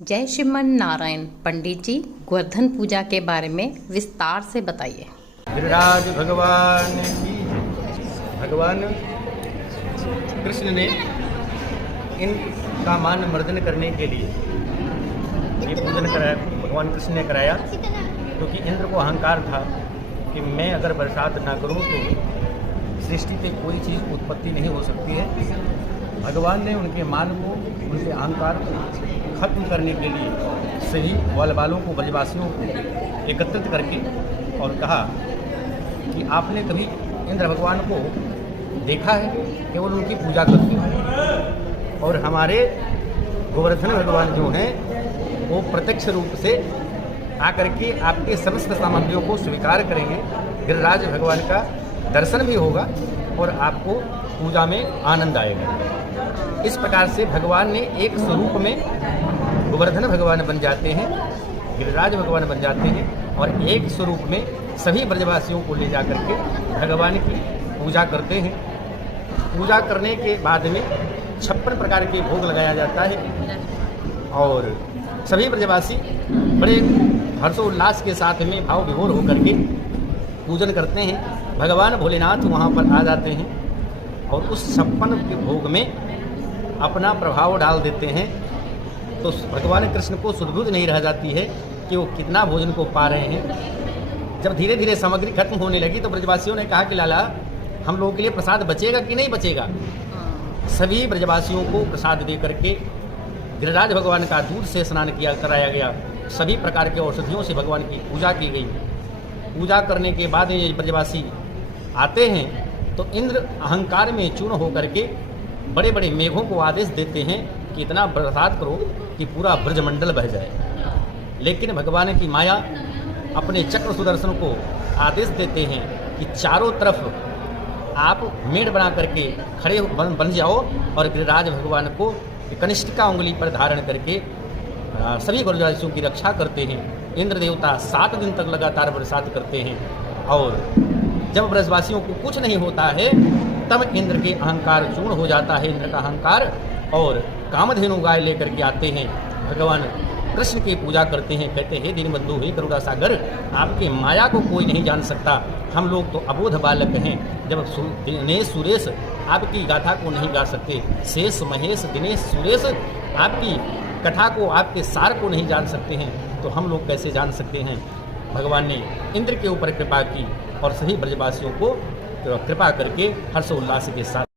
जय श्रीमन नारायण। पंडित जी, गोवर्धन पूजा के बारे में विस्तार से बताइए। गिरिराज भगवान की भगवान कृष्ण ने इनका मान मर्दन करने के लिए ये पूजन कराया। भगवान कृष्ण ने कराया क्योंकि इंद्र को अहंकार था कि मैं अगर बरसात ना करूं तो सृष्टि पे कोई चीज़ उत्पत्ति नहीं हो सकती है। भगवान ने उनके मान को, उनके अहंकार को खत्म करने के लिए सभी वालों को, ब्रजवासियों को एकत्रित करके और कहा कि आपने कभी इंद्र भगवान को देखा है? केवल उनकी पूजा करते हैं। और हमारे गोवर्धन भगवान जो हैं वो प्रत्यक्ष रूप से आकर के आपके समस्त सामग्रियों को स्वीकार करेंगे। गिरिराज भगवान का दर्शन भी होगा और आपको पूजा में आनंद आएगा। इस प्रकार से भगवान ने एक स्वरूप में गोवर्धन भगवान बन जाते हैं, गिरिराज भगवान बन जाते हैं और एक स्वरूप में सभी ब्रजवासियों को ले जा करके भगवान की पूजा करते हैं। पूजा करने के बाद में 56 प्रकार के भोग लगाया जाता है और सभी ब्रजवासी बड़े हर्षोल्लास के साथ में भाव विभोर होकर के पूजन करते हैं। भगवान भोलेनाथ वहाँ पर आ जाते हैं और उस 56 के भोग में अपना प्रभाव डाल देते हैं। तो भगवान कृष्ण को सुध-बुध नहीं रह जाती है कि वो कितना भोजन को पा रहे हैं। जब धीरे धीरे सामग्री खत्म होने लगी तो ब्रजवासियों ने कहा कि लाला, हम लोगों के लिए प्रसाद बचेगा कि नहीं बचेगा। सभी ब्रजवासियों को प्रसाद दे करके गिरिराज भगवान का दूध से स्नान कराया गया। सभी प्रकार के औषधियों से भगवान की पूजा की गई। पूजा करने के बाद ये ब्रजवासी आते हैं तो इंद्र अहंकार में चूर्ण होकर के बड़े बड़े मेघों को आदेश देते हैं कि इतना बरसात करो कि पूरा ब्रजमंडल बह जाए। लेकिन भगवान की माया अपने चक्र सुदर्शन को आदेश देते हैं कि चारों तरफ आप मेढ़ बना करके खड़े बन जाओ और गिरिराज भगवान को कनिष्ठिका उंगली पर धारण करके सभी ब्रजवासियों की रक्षा करते हैं। इंद्र देवता 7 दिन तक लगातार बरसात करते हैं और जब ब्रजवासियों को कुछ नहीं होता है तब इंद्र के अहंकार चूर्ण हो जाता है। इंद्र का अहंकार और कामधेनु गाय लेकर के आते हैं, भगवान कृष्ण की पूजा करते हैं। कहते हैं, दीनबंधु हे करुणा सागर, आपके माया को कोई नहीं जान सकता। हम लोग तो अबोध बालक हैं। जब दिनेश सुरेश आपकी गाथा को नहीं गा सकते, शेष महेश दिनेश सुरेश आपकी कथा को, आपके सार को नहीं जान सकते हैं, तो हम लोग कैसे जान सकते हैं। भगवान ने इंद्र के ऊपर कृपा की और सभी ब्रजवासियों को कृपा करके हर्षोल्लास के साथ